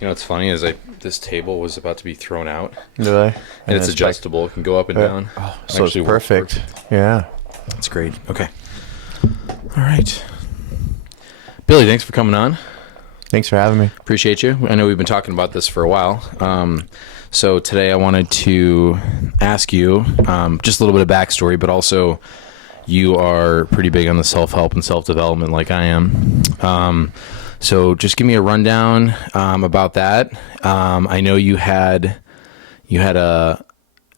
You know what's funny is this table was about to be thrown out. Really? And it's adjustable. It can go up and down. Oh, so it's perfect. Yeah. That's great. Okay. All right. Billy, thanks for coming on. Thanks for having me. Appreciate you. I know we've been talking about this for a while. So today I wanted to ask you just a little bit of backstory, but also you are pretty big on the self-help and self-development like I am. So just give me a rundown about that. I know you had a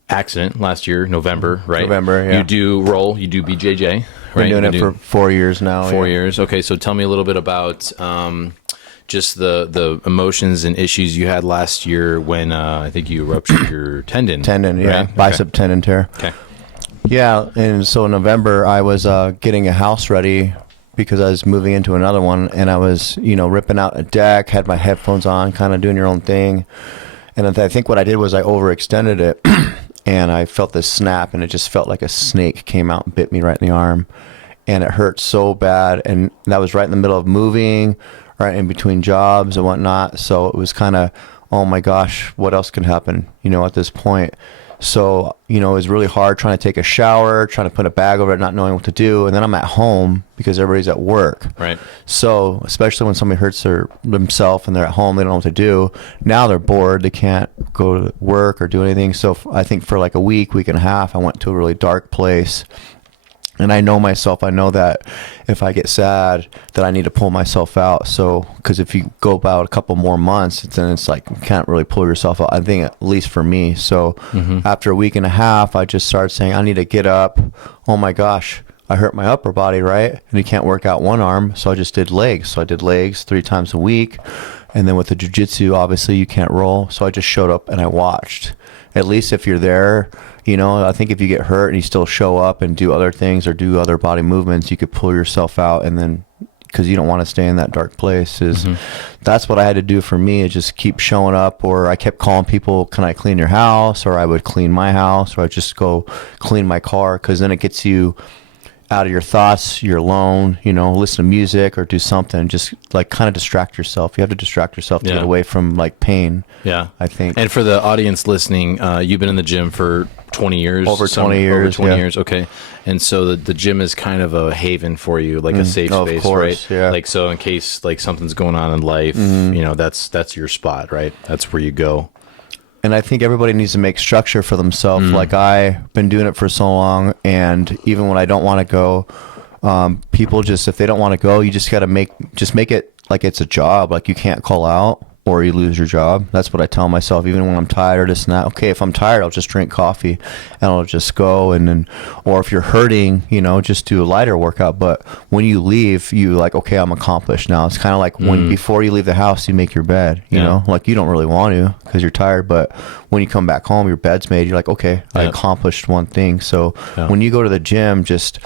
accident last year, November, right? November, yeah. You do BJJ, right? Been doing it for 4 years now. 4 years. Okay, so tell me a little bit about just the emotions and issues you had last year when I think you ruptured your tendon. Yeah. Right? Bicep tendon tear. Okay. Yeah, and so in November I was getting a house ready because I was moving into another one, and I was, ripping out a deck, had my headphones on, kind of doing your own thing. And I think what I did was I overextended it, and I felt this snap, and it just felt like a snake came out and bit me right in the arm. And it hurt so bad, and that was right in the middle of moving, right in between jobs and whatnot. So it was kind of, oh my gosh, what else can happen, at this point. So, it was really hard trying to take a shower, trying to put a bag over it, not knowing what to do. And then I'm at home because everybody's at work. Right. So, especially when somebody hurts themselves and they're at home, they don't know what to do. Now they're bored. They can't go to work or do anything. So I think for like a week and a half, I went to a really dark place. And I know myself. I know that if I get sad, that I need to pull myself out. So, because if you go about a couple more months, then it's like you can't really pull yourself out. I think at least for me. So, after a week and a half, I just started saying, I need to get up. Oh my gosh, I hurt my upper body, right? And you can't work out one arm, so I just did legs. So I did legs 3 times a week. And then with the jiu-jitsu, obviously you can't roll. So I just showed up and I watched. At least if you're there, I think if you get hurt and you still show up and do other things or do other body movements, you could pull yourself out. And then, because you don't want to stay in that dark place, that's what I had to do for me, is just keep showing up. Or I kept calling people, can I clean your house? Or I would clean my house, or I'd just go clean my car, because then it gets you out of your thoughts. You're alone, listen to music or do something, just like kind of distract yourself. You have to distract yourself to get away from like pain. Yeah, I think. And for the audience listening, you've been in the gym for 20 years. Over 20 years. Okay. And so the gym is kind of a haven for you, like a safe space, of course, right? Yeah. Like, so in case like something's going on in life, that's your spot, right? That's where you go. And I think everybody needs to make structure for themselves. Like, I've been doing it for so long, and even when I don't want to go, people just, if they don't want to go, you just got to make it like it's a job. Like, you can't call out or you lose your job. That's what I tell myself, even when I'm tired or this and that. Okay, if I'm tired, I'll just drink coffee and I'll just go. And then, or if you're hurting, just do a lighter workout. But when you leave, you like, okay, I'm accomplished now. It's kind of like when before you leave the house, you make your bed, you know, like you don't really want to because you're tired. But when you come back home, your bed's made. You're like, okay, I accomplished one thing. So when you go to the gym, just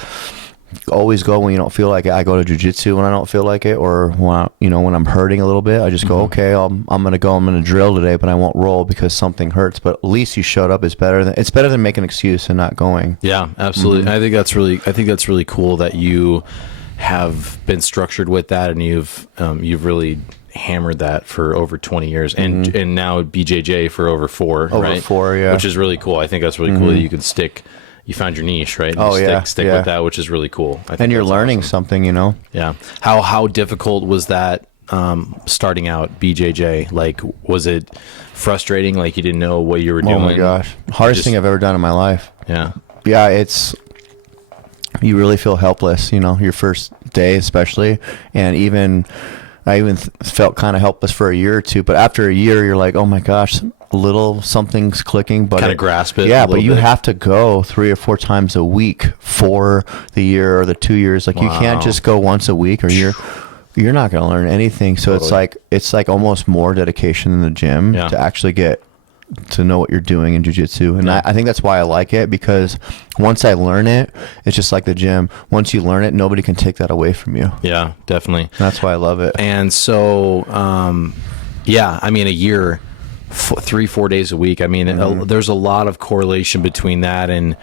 always go when you don't feel like it. I go to jiu-jitsu when I don't feel like it, or when I'm hurting a little bit, I just go, okay, I'm gonna drill today, but I won't roll because something hurts. But at least you showed up. It's better than making an excuse and not going. Yeah, absolutely. I think that's really cool that you have been structured with that, and you've really hammered that for over 20 years, and now BJJ for over 4, right? 4, yeah. Which is really cool. I think that's really cool that you can stick. You found your niche, right? Stick with that, which is really cool. I think and you're learning something, Yeah. How difficult was that starting out BJJ? Like, was it frustrating? Like, you didn't know what you were doing? Oh my gosh, hardest thing I've ever done in my life. Yeah. Yeah, you really feel helpless. Your first day especially, and I even felt kind of helpless for a year or two. But after a year, you're like, oh my gosh, something's clicking, but kind of grasp it. Yeah, but you have to go 3 or 4 times a week for the year or the 2 years. Like, you can't just go once a week, or you're not going to learn anything. So it's like almost more dedication in the gym to actually get to know what you're doing in jiu-jitsu. And I think that's why I like it, because once I learn it, it's just like the gym. Once you learn it, nobody can take that away from you. Yeah, definitely. That's why I love it. And so, I mean, a year, 3-4 days a week. I mean, there's a lot of correlation between that and,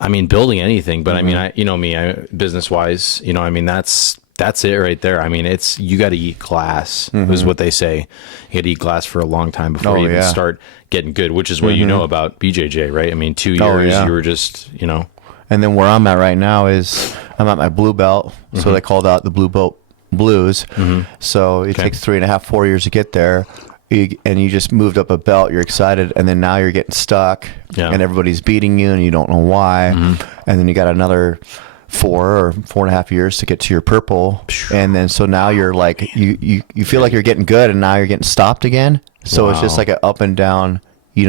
I mean, building anything. But I mean, business wise, that's that's it right there. I mean, you got to eat glass, is what they say. You got to eat glass for a long time before you even start getting good, which is what you know about BJJ, right? I mean, 2 years, you were just, And then where I'm at right now is I'm at my blue belt. So they called out the blue belt blues. So it takes 3.5, 4 years to get there. And you just moved up a belt, you're excited, and then now you're getting stuck, and everybody's beating you, and you don't know why. And then you got another 4 or 4.5 years to get to your purple, and then so now you're like you feel like you're getting good, and now you're getting stopped again. So it's just like an up and down,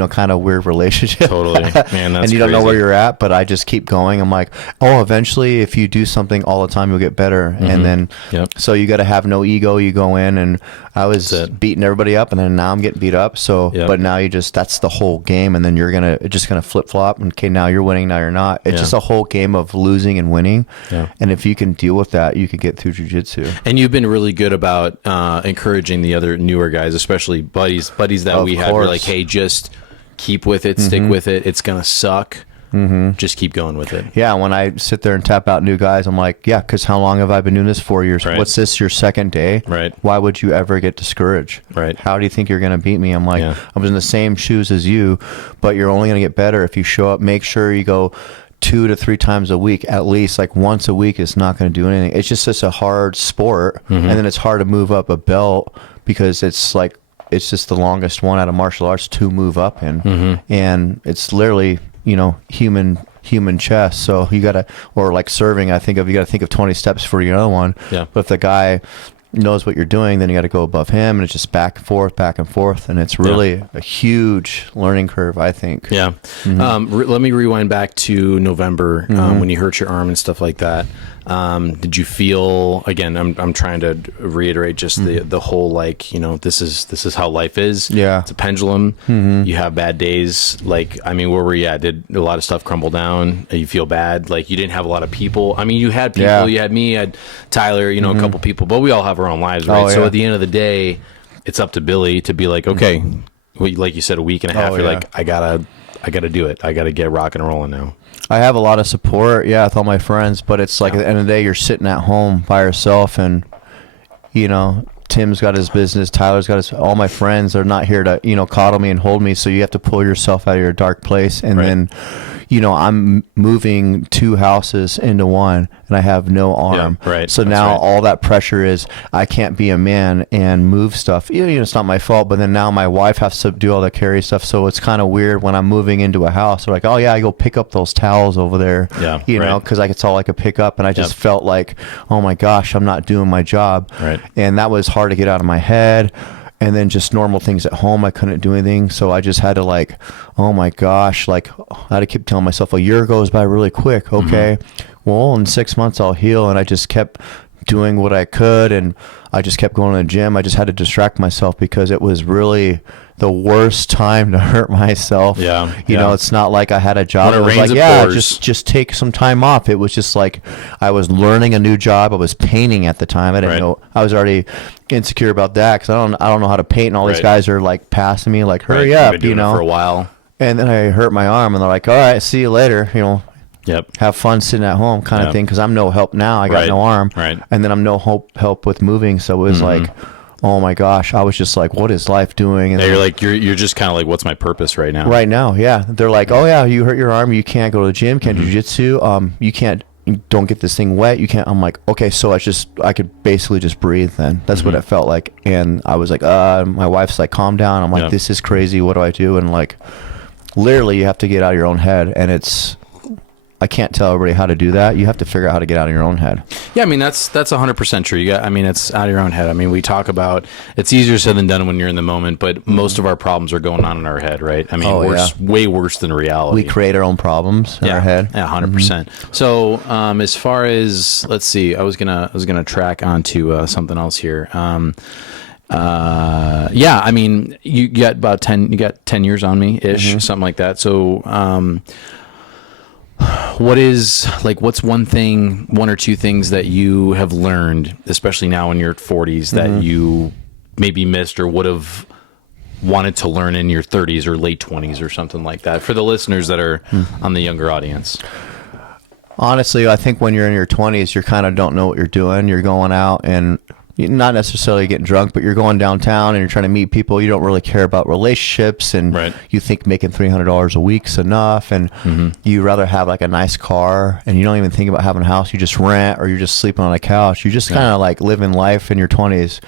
kind of weird relationship. Totally, man. That's and you don't know crazy. where you're at, but I just keep going. I'm like, oh, eventually, if you do something all the time, you'll get better. And then, so you got to have no ego. You go in, and I was beating everybody up, and then now I'm getting beat up. So, but now that's the whole game, and then it's just gonna flip flop. And okay, now you're winning, now you're not. It's just a whole game of losing and winning. And if you can deal with that, you can get through jiu-jitsu. And you've been really good about encouraging the other newer guys, especially buddies that we have. You're like, hey, just keep with it, stick with it. It's gonna suck. Just keep going with it. Yeah, when I sit there and tap out new guys, I'm like, yeah, because how long have I been doing this? 4 years. Right. What's this, your second day? Right. Why would you ever get discouraged? Right. How do you think you're going to beat me? I'm like, I was in the same shoes as you, but you're only going to get better if you show up. Make sure you go 2 to 3 times a week, at least. Like once a week is not going to do anything. It's just such a hard sport, and then it's hard to move up a belt because it's just the longest one out of martial arts to move up in, and it's literally human chess. So you gotta, or like serving, you gotta think of 20 steps for your other one. But if the guy knows what you're doing, then you got to go above him, and it's just back and forth, and it's really a huge learning curve, I think. Let me rewind back to November, when you hurt your arm and stuff like that. Did you feel, again, I'm trying to reiterate just the whole, this is how life is. It's a pendulum. You have bad days. Where were you at? Did a lot of stuff crumble down? You feel bad? You didn't have a lot of people. I mean, you had people, you had me, you had Tyler, a couple people, but we all have our own lives, right? So at the end of the day, it's up to Billy to be like, okay, like you said, a week and a half, you're like, I gotta do it. I gotta get rocking and rolling now. I have a lot of support, with all my friends, but it's like at the end of the day, you're sitting at home by yourself, and Tim's got his business, Tyler's got all my friends are not here to coddle me and hold me, so you have to pull yourself out of your dark place. And then I'm moving 2 houses into one, and I have no arm. So now all that pressure is I can't be a man and move stuff. It's not my fault, but then now my wife has to do all the carry stuff. So it's kind of weird when I'm moving into a house. They're like, oh yeah, I go pick up those towels over there. Because it's all I could pick up, and I just felt like, oh my gosh, I'm not doing my job. And that was hard to get out of my head. And then just normal things at home, I couldn't do anything. So I just had to oh my gosh, I had to keep telling myself, a year goes by really quick. Okay, well, in 6 months I'll heal. And I just kept doing what I could, and I just kept going to the gym. I just had to distract myself because it was really the worst time to hurt myself. It's not like I had a job. When it was rains, like, it pours. just take some time off. It was just like I was learning a new job. I was painting at the time. I didn't know. I was already insecure about that because I don't know how to paint, and all these guys are passing me hurry up, You've been doing it for a while. And then I hurt my arm, and they're like, all right, see you later. Have fun sitting at home kind of thing, because I'm no help now. I got no arm, and then I'm no help with moving. So it was like, oh my gosh, I was just like, what is life doing? And you're just kind of like, what's my purpose right now? Right now, they're like, oh yeah, you hurt your arm, you can't go to the gym, can't do jiu-jitsu, don't get this thing wet, you can't. I'm like, okay, so I could basically just breathe then. That's what it felt like. And I was like, my wife's like, calm down. I'm like, this is crazy, what do I do? And literally you have to get out of your own head, and I can't tell everybody how to do that. You have to figure out how to get out of your own head. Yeah, I mean, that's 100% true. It's out of your own head. I mean, we talk about it's easier said than done when you're in the moment, but most of our problems are going on in our head, right? I mean, way worse than reality. We create our own problems in our head. Yeah, 100%. So, as far as, let's see, I was gonna track onto something else here. I mean, you got 10 years on me ish, something like that. So, what's one or two things that you have learned, especially now in your 40s, that you maybe missed or would have wanted to learn in your 30s or late 20s or something like that, for the listeners that are on the younger audience? Honestly, I think when you're in your 20s, you kind of don't know what you're doing. You're going out and you're not necessarily getting drunk, but you're going downtown and you're trying to meet people. You don't really care about relationships, and Right. you think making $300 a week's enough, and you rather have like a nice car, and you don't even think about having a house. You just rent, or you're just sleeping on a couch. You just kind of like living life in your 20s.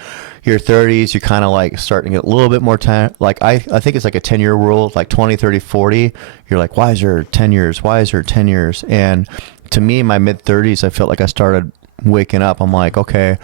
Your 30s, you kind of like starting to get a little bit more time. Like I think it's like a 10-year rule, like 20, 30, 40. You're like, why is there 10 years? Why is there 10 years? And to me, in my mid 30s, I felt like I started waking up. I'm like, okay,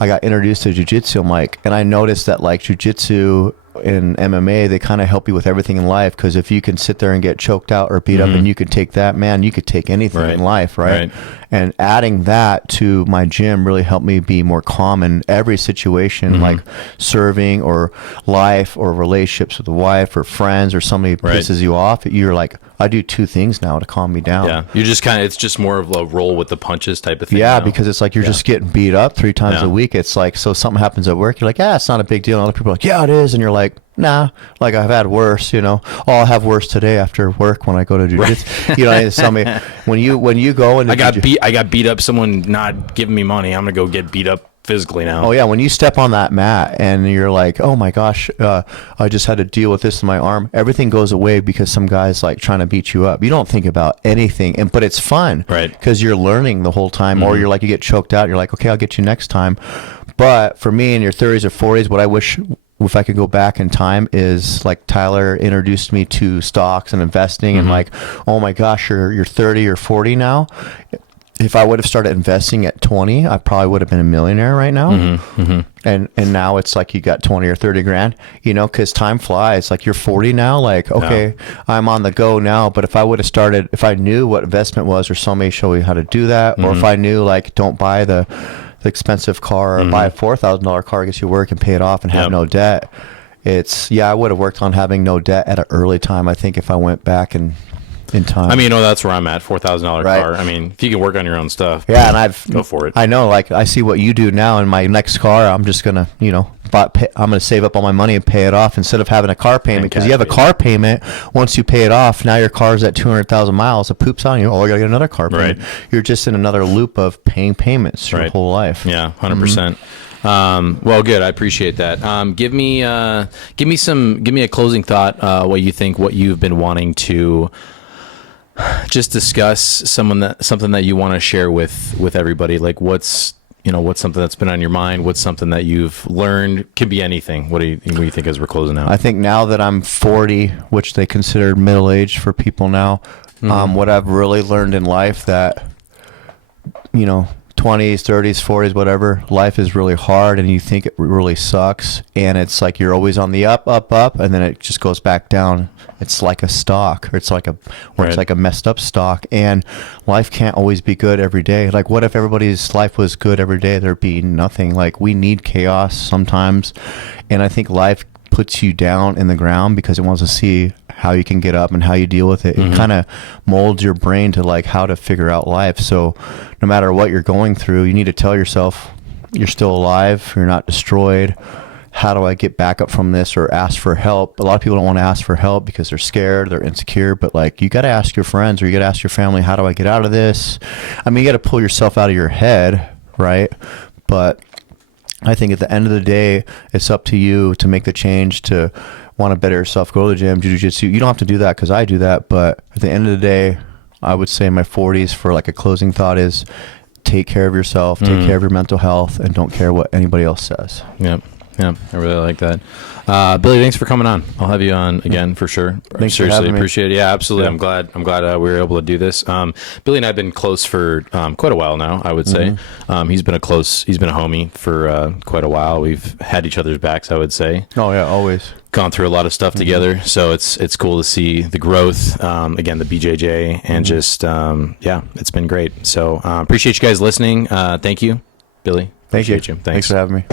I got introduced to jiu-jitsu. I'm like, and I noticed that like jiu-jitsu in MMA, they kind of help you with everything in life, because if you can sit there and get choked out or beat up and you can take that, man, you could take anything in life, right? And adding that to my gym really helped me be more calm in every situation, like serving or life or relationships with a wife or friends, or somebody pisses you off. You're like, I do two things now to calm me down. Yeah, you're just kind of, it's just more of a roll with the punches type of thing. Yeah, now. because it's like you're just getting beat up 3 times a week. It's like, so something happens at work, you're like, yeah, it's not a big deal. And other people are like, yeah, it is. And you're like, nah, like I've had worse, you know. Oh, I'll have worse today after work when I go to jiu-jitsu. You know, somebody, when you go and I got beat up. Someone not giving me money. I'm gonna go get beat up physically now. Oh yeah, when you step on that mat and you're like, oh my gosh, I just had to deal with this in my arm. Everything goes away because some guy's like trying to beat you up. You don't think about anything, but it's fun, right? Because you're learning the whole time. Or you're like, you get choked out. You're like, okay, I'll get you next time. But for me, in your 30s or 40s, what I wish, if I could go back in time, is like Tyler introduced me to stocks and investing, and like, oh my gosh, you're 30 or 40 now. If I would have started investing at 20, I probably would have been a millionaire right now. And now it's like you got 20 or 30 grand, you know, because time flies. Like you're 40 now, like, okay, I'm on the go now. But if I would have started, if I knew what investment was, or somebody showed me how to do that, or if I knew, like, don't buy the expensive car, or buy a $4,000 car, gets you work and pay it off and have no debt. I would have worked on having no debt at an early time, I think, if I went back in time. I mean, that's where I'm at. $4,000 car. I mean, if you can work on your own stuff, yeah, and I've go for it. I know, like, I see what you do now. In my next car, I'm just gonna, you know, I'm gonna save up all my money and pay it off instead of having a car payment. Because you have a car payment, once you pay it off, now your car's at 200,000 miles. It poops on you. Oh, I gotta get another car payment. You're just in another loop of paying payments your whole life. Yeah, 100%. Well, good. I appreciate that. Give me a closing thought. What you think? What you've been wanting to just discuss? Something that you want to share with everybody. Like, what's something that's been on your mind? What's something that you've learned? Could be anything. What do you think as we're closing out? I think now that I'm 40, which they consider middle age for people now, what I've really learned in life, that, you know, 20s, 30s, 40s, whatever, life is really hard, and you think it really sucks, and it's like you're always on the up, and then it just goes back down. It's like a stock, or it's like a messed up stock, and life can't always be good every day. Like, what if everybody's life was good every day? There'd be nothing. Like, we need chaos sometimes, and I think life puts you down in the ground because it wants to see how you can get up and how you deal with it. It kind of molds your brain to like how to figure out life. So no matter what you're going through, you need to tell yourself you're still alive, you're not destroyed. How do I get back up from this, or ask for help? A lot of people don't want to ask for help because they're scared, they're insecure, but like, you got to ask your friends, or you got to ask your family, how do I get out of this? I mean, you got to pull yourself out of your head, right? But I think at the end of the day, it's up to you to make the change, to want to better yourself, go to the gym, do jiu-jitsu. You don't have to do that because I do that. But at the end of the day, I would say in my 40s, for like a closing thought, is take care of yourself, take care of your mental health, and don't care what anybody else says. Yep. Yeah, I really like that. Billy, thanks for coming on. I'll have you on again for sure. Thanks Seriously, for having me. appreciate it. Yeah, absolutely. Yeah. I'm glad we were able to do this. Billy and I have been close for quite a while now, I would say. He's been a homie for quite a while. We've had each other's backs, I would say. Oh yeah, always. Gone through a lot of stuff together, so it's cool to see the growth. Again, the BJJ, and just it's been great. So appreciate you guys listening. Thank you, Billy. Thank you. Appreciate you. Thanks for having me.